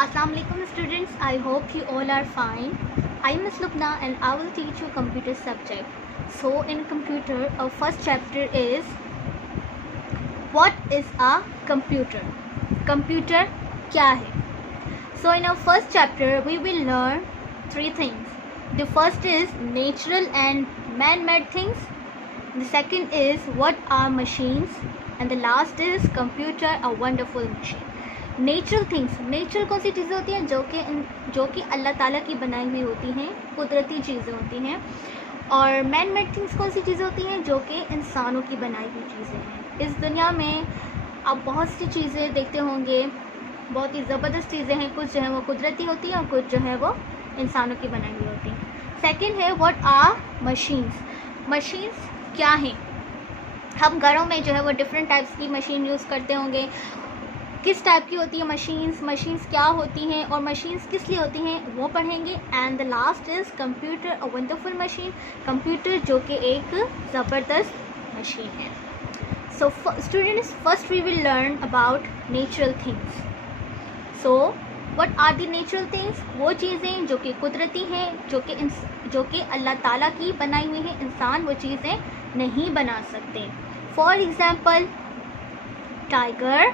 Assalamualaikum students, I hope you all are fine. I am Ms. Lubna and I will teach you computer subject. So in computer, our first chapter is what is a computer? Computer क्या है? So in our first chapter, we will learn three things. The first is natural and man-made things. The second is what are machines, and the last is computer, a wonderful machine. Natural things, natural कौन सी चीज़ें होती हैं जो कि अल्लाह ताला की बनाई हुई होती हैं, कुदरती चीज़ें होती हैं. और मैन मेड थिंग्स कौन सी चीज़ें होती हैं जो कि इंसानों की बनाई हुई चीज़ें हैं. इस दुनिया में आप बहुत सी चीज़ें देखते होंगे, बहुत ही ज़बरदस्त चीज़ें हैं. कुछ जो है वो कुदरती होती हैं और कुछ जो है वो इंसानों की बनाई हुई होती हैं. सेकेंड है व्हाट आर मशीन्स. मशीन्स क्या हैं? हम घरों में जो है वो डिफरेंट टाइप्स की मशीन यूज़ करते होंगे. किस टाइप की होती है मशीन्स क्या होती हैं और मशीन्स किस लिए होती हैं वो पढ़ेंगे. And the last is computer, a wonderful machine. Computer जो कि एक ज़बरदस्त मशीन है. So students, first we will learn about natural things. So what are the natural things? वो चीज़ें जो कि कुदरती हैं, जो कि अल्लाह ताला की बनाई हुई हैं. इंसान वो चीज़ें नहीं बना सकते. For example tiger,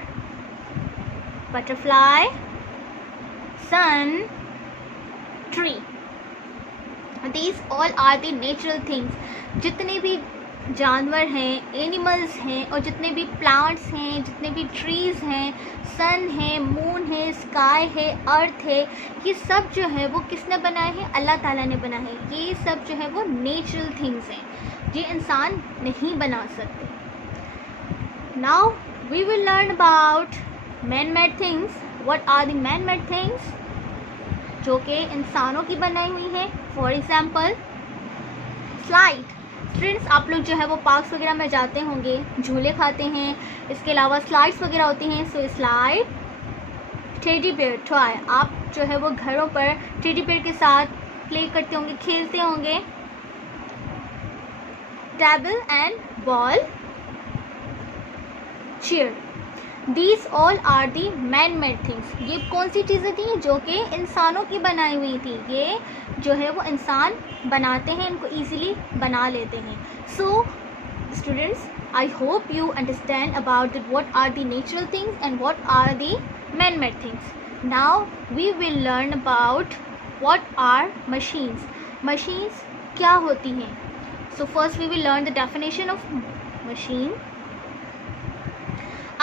butterfly, sun, tree. These all are the natural things. जितने भी जानवर हैं, एनिमल्स हैं और जितने भी प्लांट्स हैं, जितने भी ट्रीज़ हैं, सन है, मून है, स्काई है, अर्थ है, ये सब जो है वो किसने बनाए हैं? अल्लाह ताला ने बनाए हैं. ये सब जो है वो नेचुरल थिंग्स हैं, ये इंसान नहीं बना सकते. Now we will learn about man-made things. What are the man-made things? जो कि इंसानों की बनाई हुई हैं. For example slide. स्टूडेंट्स, आप लोग जो है वो पार्क्स वगैरह में जाते होंगे, झूले खाते हैं, इसके अलावा स्लाइड्स वगैरह होती हैं. सो स्लाइड, टेडी बेयर टॉय. आप जो है वो घरों पर टेडी बेयर के साथ प्ले करते होंगे, खेलते होंगे. Table and ball, chair. These all are the man-made things. ये कौन सी चीज़ें थी जो कि इंसानों की बनाई हुई थी. ये जो है वो इंसान बनाते हैं, इनको easily बना लेते हैं. So students, I hope you understand about what are the natural things and what are the man-made things. Now we will learn about what are machines. Machines क्या होती हैं? So first we will learn the definition of machine.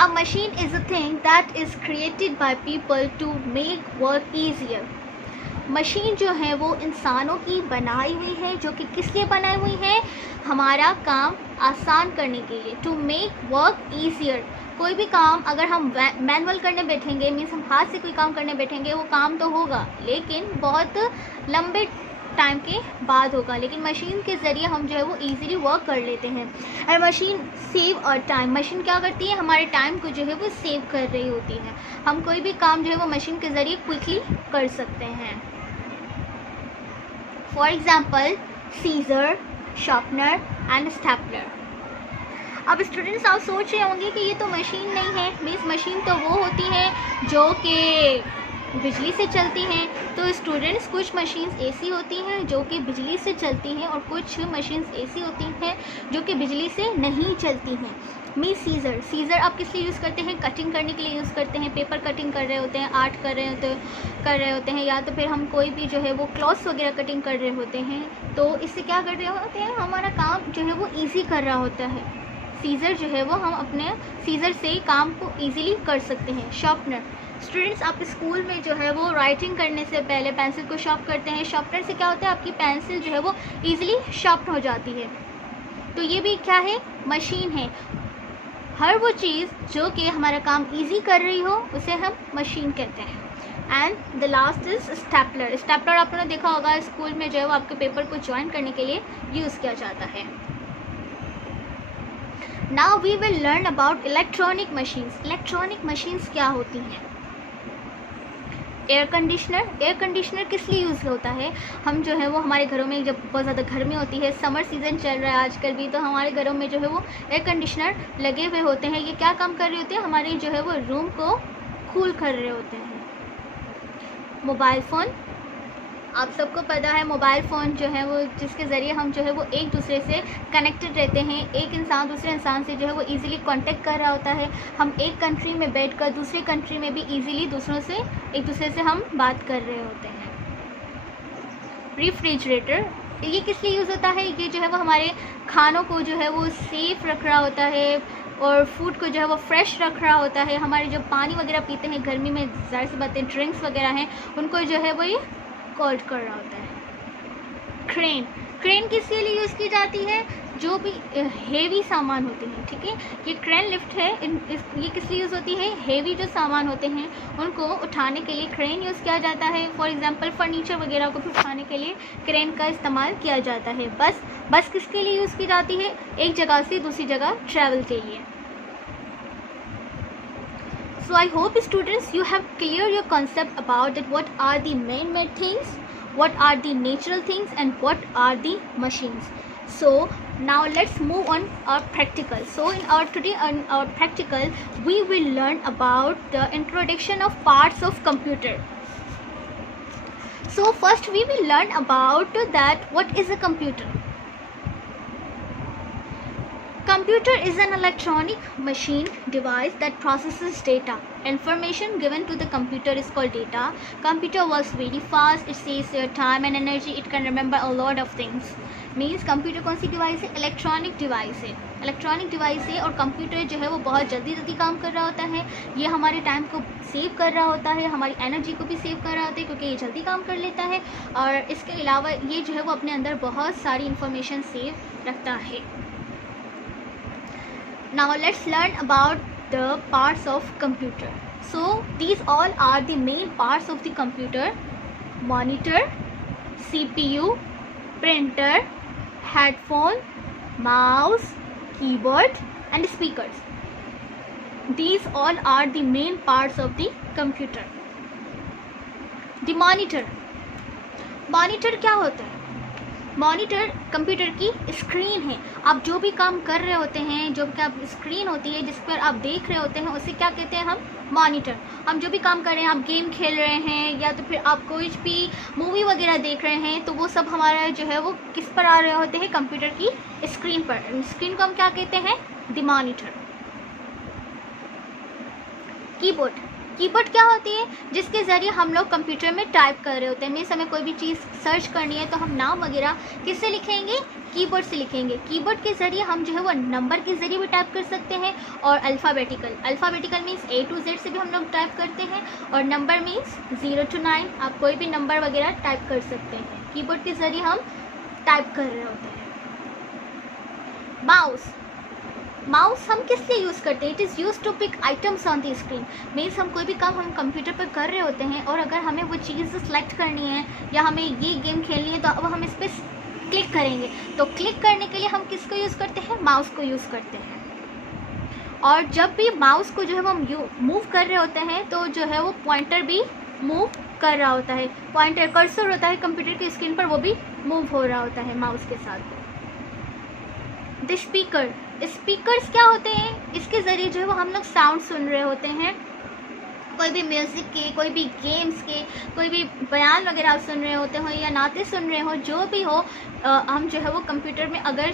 A machine is a thing that is created by people to make work easier. Machine जो है वो इंसानों की बनाई हुई है, जो कि किस लिए बनाई हुई है? हमारा काम आसान करने के लिए. To make work easier. कोई भी काम अगर हम मैनुअल करने बैठेंगे, मीन्स हम हाथ से कोई काम करने बैठेंगे, वो काम तो होगा लेकिन बहुत लंबे टाइम के बाद होगा. लेकिन मशीन के ज़रिए हम जो है वो इजीली वर्क कर लेते हैं. एंड मशीन सेव और टाइम. मशीन क्या करती है? हमारे टाइम को जो है वो सेव कर रही होती है. हम कोई भी काम जो है वो मशीन के ज़रिए क्विकली कर सकते हैं. For example scissor, sharpener and stapler. अब स्टूडेंट्स, आप सोच रहे होंगे कि ये तो मशीन नहीं है. मीन्स मशीन तो वो होती है जो कि बिजली से चलती हैं. तो स्टूडेंट्स, कुछ मशीन्स ऐसी होती हैं जो कि बिजली से चलती हैं और कुछ मशीन्स ऐसी होती हैं जो कि बिजली से नहीं चलती हैं. मीन्स सीज़र आप किस लिए यूज़ करते हैं? कटिंग करने के लिए यूज़ करते हैं. पेपर कटिंग कर रहे होते हैं, आर्ट कर रहे होते हैं, या तो फिर हम कोई भी जो है वो क्लॉथ्स वगैरह कटिंग कर रहे होते हैं. तो इससे क्या कर रहे होते हैं? हमारा काम जो है वो ईजी कर रहा होता है. सीज़र जो है वो हम अपने सीज़र से काम को ईजीली कर सकते हैं. शार्पनर. स्टूडेंट्स, आप स्कूल में जो है वो राइटिंग करने से पहले पेंसिल को शार्प करते हैं. शार्पनर से क्या होता है? आपकी पेंसिल जो है वो ईजिली शार्प हो जाती है. तो ये भी क्या है? मशीन है. हर वो चीज़ जो कि हमारा काम ईजी कर रही हो उसे हम मशीन कहते हैं. And the last is stapler. Stapler आपने देखा होगा स्कूल में जो है वो आपके पेपर को ज्वाइन करने के लिए यूज़ किया जाता है. Now we will learn about electronic machines. Electronic machines क्या होती हैं? Air conditioner. एयर कंडीशनर किस लिए यूज़ होता है? हम जो है वो हमारे घरों में जब बहुत ज़्यादा गर्मी होती है, समर सीज़न चल रहा है आजकल भी, तो हमारे घरों में जो है वो एयर कंडीशनर लगे हुए होते हैं. ये क्या काम कर रहे होते हैं? हमारे जो है वो रूम को कूल कर रहे होते हैं. Mobile phone. आप सबको पता है मोबाइल फ़ोन जो है वो जिसके ज़रिए हम जो है वो एक दूसरे से कनेक्टेड रहते हैं। एक इंसान दूसरे इंसान से जो है वो इजीली कांटेक्ट कर रहा होता है। हम एक कंट्री में बैठकर दूसरे कंट्री में भी इजीली दूसरों से एक दूसरे से हम बात कर रहे होते हैं। रेफ्रिजरेटर, ये किस लिए यूज़ होता है? ये जो है वो हमारे खानों को जो है वो सेफ़ रख रहा होता है और फूड को जो है वो फ्रेश रख रहा होता है। हमारे जो पानी वगैरह पीते हैं गर्मी में, ज़ाहिर सी बातें ड्रिंक्स वगैरह हैं, उनको जो है वो ये कोल्ड कर रहा होता है। क्रेन, क्रेन किस लिए यूज़ की जाती है? जो भी हेवी सामान होते हैं, ठीक है, ये क्रेन लिफ्ट है। ये किस लिए यूज़ होती है? हेवी जो सामान होते हैं उनको उठाने के लिए क्रेन यूज़ किया जाता है। फॉर एग्जांपल फर्नीचर वगैरह को भी उठाने के लिए क्रेन का इस्तेमाल किया जाता है। बस किसके लिए यूज़ की जाती है? एक जगह से दूसरी जगह ट्रैवल के लिए। So I hope students you have clear your concept about that what are the man-made things, what are the natural things, and what are the machines. So now let's move on our practical. So in our practical we will learn about the introduction of parts of computer. So first we will learn about that what is a computer. Computer is an electronic machine device that processes data. Information given to the computer is called data. Computer works very fast. It saves your time and energy. It can remember a lot of things. Means computer कौन सी device है? Electronic device है। Electronic device है और computer जो है वो बहुत जल्दी काम कर रहा होता है। ये हमारे टाइम को सेव कर रहा होता है, हमारी एनर्जी को भी सेव कर रहा होता है क्योंकि ये जल्दी काम कर लेता है। और इसके अलावा ये जो है वो अपने अंदर बहुत सारी इंफॉर्मेशन सेव रखता है। Now let's learn about the parts of computer. So these all are the main parts of the computer: monitor, CPU, printer, headphone, mouse, keyboard and speakers. These all are the main parts of the computer. The monitor. Monitor क्या होता है? Monitor computer की screen है। आप जो भी काम कर रहे होते हैं, जो क्या स्क्रीन होती है जिस पर आप देख रहे होते हैं, उसे क्या कहते हैं हम? मॉनिटर। हम जो भी काम कर रहे हैं, आप गेम खेल रहे हैं या तो फिर आप कोई भी मूवी वगैरह देख रहे हैं, तो वो सब हमारा जो है वो किस पर आ रहे होते हैं? कंप्यूटर की स्क्रीन पर। स्क्रीन को हम क्या कहते हैं? The monitor. कीबोर्ड। कीबोर्ड क्या होती है? जिसके ज़रिए हम लोग कंप्यूटर में टाइप कर रहे होते हैं। मीन्स हमें कोई भी चीज़ सर्च करनी है तो हम नाम वगैरह किससे लिखेंगे? कीबोर्ड से लिखेंगे। कीबोर्ड के ज़रिए हम जो है वो नंबर के ज़रिए भी टाइप कर सकते हैं और alphabetical means A to Z से भी हम लोग टाइप करते हैं और नंबर मीन्स 0 to 9 आप कोई भी नंबर वगैरह टाइप कर सकते हैं। कीबोर्ड के ज़रिए हम टाइप कर रहे होते हैं। माउस हम किस लिए यूज़ करते हैं? It is use to pick items on the screen. Means हम कोई भी काम हम कंप्यूटर पर कर रहे होते हैं और अगर हमें वो चीज़ सेलेक्ट करनी है या हमें ये गेम खेलनी है तो अब हम इस पर क्लिक करेंगे। तो क्लिक करने के लिए हम किसको यूज़ करते हैं? माउस को यूज़ करते हैं। और जब भी माउस को जो है वो हम मूव कर रहे होते हैं तो जो है वो पॉइंटर भी मूव कर रहा होता है। पॉइंटर कर्सर होता है कंप्यूटर की स्क्रीन पर, वो भी मूव हो रहा होता है माउस के साथ। The speaker. स्पीकर्स क्या होते हैं? इसके ज़रिए जो है वो हम लोग साउंड सुन रहे होते हैं। कोई भी म्यूज़िक के, कोई भी गेम्स के, कोई भी बयान वगैरह आप सुन रहे होते हो या नाते सुन रहे हो, जो भी हो, हम जो है वो कंप्यूटर में अगर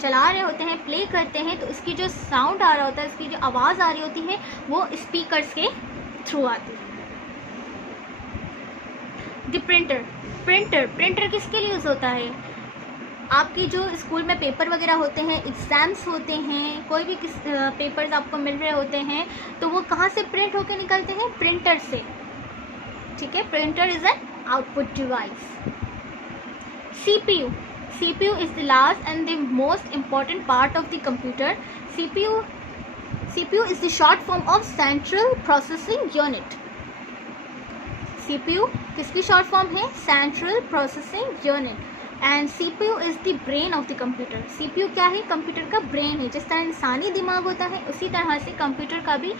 चला रहे होते हैं, प्ले करते हैं, तो इसकी जो साउंड आ रहा होता है, इसकी जो आवाज़ आ रही होती है वो स्पीकर्स के थ्रू आती है। द प्रिंटर किसके लिए यूज़ होता है? आपकी जो स्कूल में पेपर वगैरह होते हैं, एग्ज़ाम्स होते हैं, कोई भी पेपर्स आपको मिल रहे होते हैं, तो वो कहाँ से प्रिंट होकर निकलते हैं? प्रिंटर से। ठीक है, printer is an output device. CPU is the last and the most important part of the computer. CPU is the short form of Central Processing Unit. CPU किसकी शॉर्ट फॉर्म है? Central processing unit. And CPU is the brain of the computer. CPU क्या है? Computer का brain है। जिस तरह इंसानी दिमाग होता है उसी तरह से कंप्यूटर का भी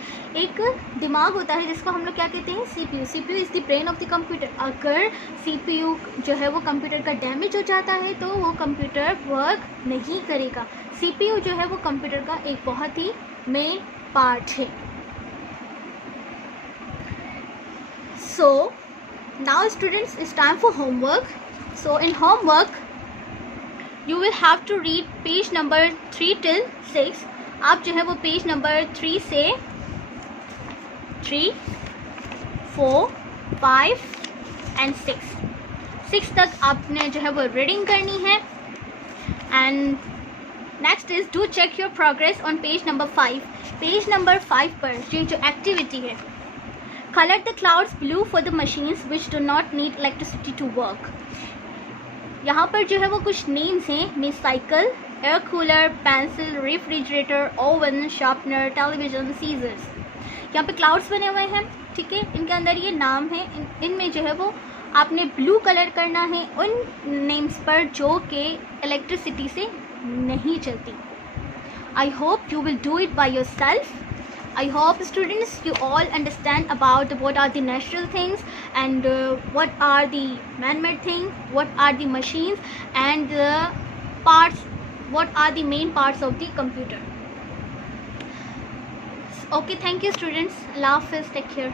एक दिमाग होता है जिसको हम लोग क्या कहते हैं? CPU is the brain of the computer. अगर CPU जो है वो कंप्यूटर का डैमेज हो जाता है तो वो कंप्यूटर वर्क नहीं करेगा। CPU जो है वो कंप्यूटर का एक बहुत ही मेन पार्ट है। So Now students, it's time for homework. So in homework you will have to read page number 3 till 6. आप जो है वो पेज नंबर 3 से 3, 4, 5 एंड 6 तक आपने जो है वो रीडिंग करनी है. And next is do check your progress on page number 5. Page number 5 पर ये जो एक्टिविटी है, color the clouds blue for the machines which do not need electricity to work. यहाँ पर जो है वो कुछ नेम्स हैं, mean cycle, air cooler, pencil, refrigerator, oven, sharpener, television, scissors. यहाँ पे क्लाउड्स बने हुए हैं, ठीक है. इनके अंदर ये नाम है. इनमें जो है वो आपने ब्लू कलर करना है उन नेम्स पर जो कि इलेक्ट्रिसिटी से नहीं चलती. I hope you will do it by yourself. I hope students you all understand about what are the natural things and what are the man-made things, what are the machines and parts, what are the main parts of the computer. Okay, thank you students. Allah Hafiz, take care.